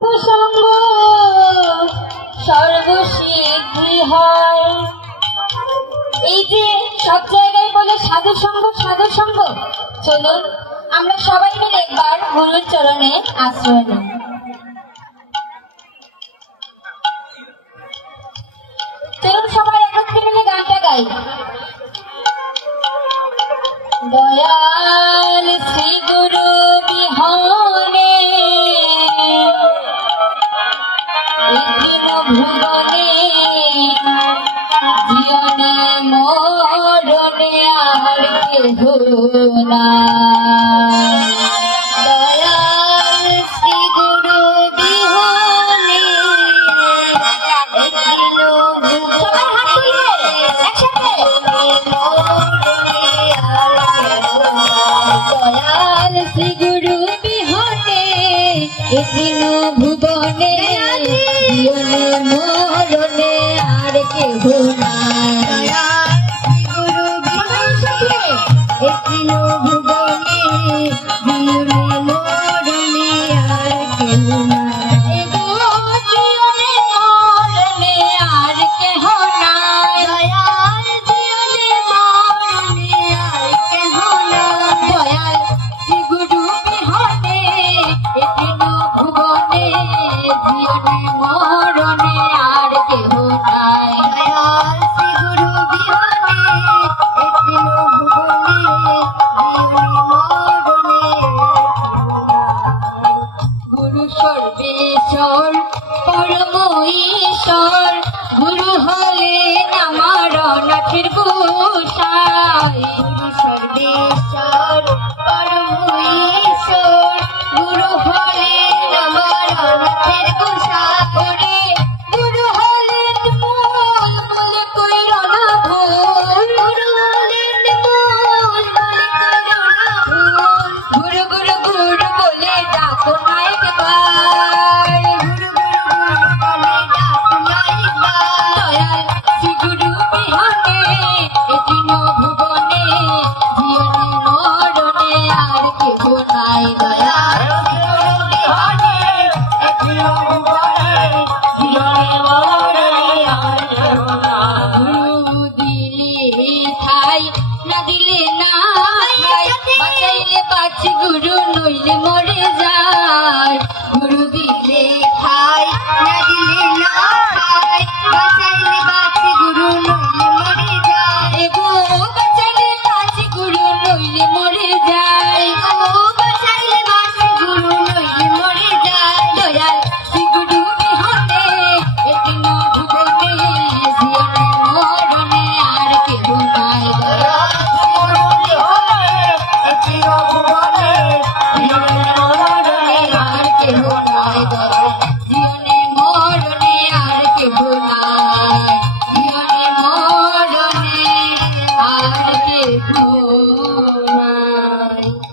সঙ্গ সর্বসিদ্ধি হয়। এই যে সব জায়গায় বলে সাধু সঙ্গ সাধু সঙ্গ, চলুন আমরা সবাই মিলে একবার গুরুর চরণে আশ্রয় নিই। চলুন সবাই একত্রে মিলে গানটা গাই। দয়াল শ্রী গুরু বিহনে ভুবনে জীবনে মরণে আর কেহ নাই। দয়াল শ্রী গুরু বিহনে দয়াল শ্রী গুরু বিহনে এদিন ভুবনে জীবনে মরণে আর কেহ নাই। গুরু বিহনে এদিন ভুবনে জীবনে মরণে আর কেহ নাই। জীবনে মরণে আর কেহ নাই। দয়াল জীবনে মরণে আর কেহ নাই। দয়াল শ্রী গুরু বিহনে এদিন ভুবনে জীবনে মরণে আর কেহ নাই। দয়াল শ্রী গুরু বিহনে এদিন ভুবনে জীবনে মরণে গুরু সর্বেশ্বর পরম ঈশ্বর, গুরু হলেন আমার নাথের গোসাই। গুরু সর্বেশ্বর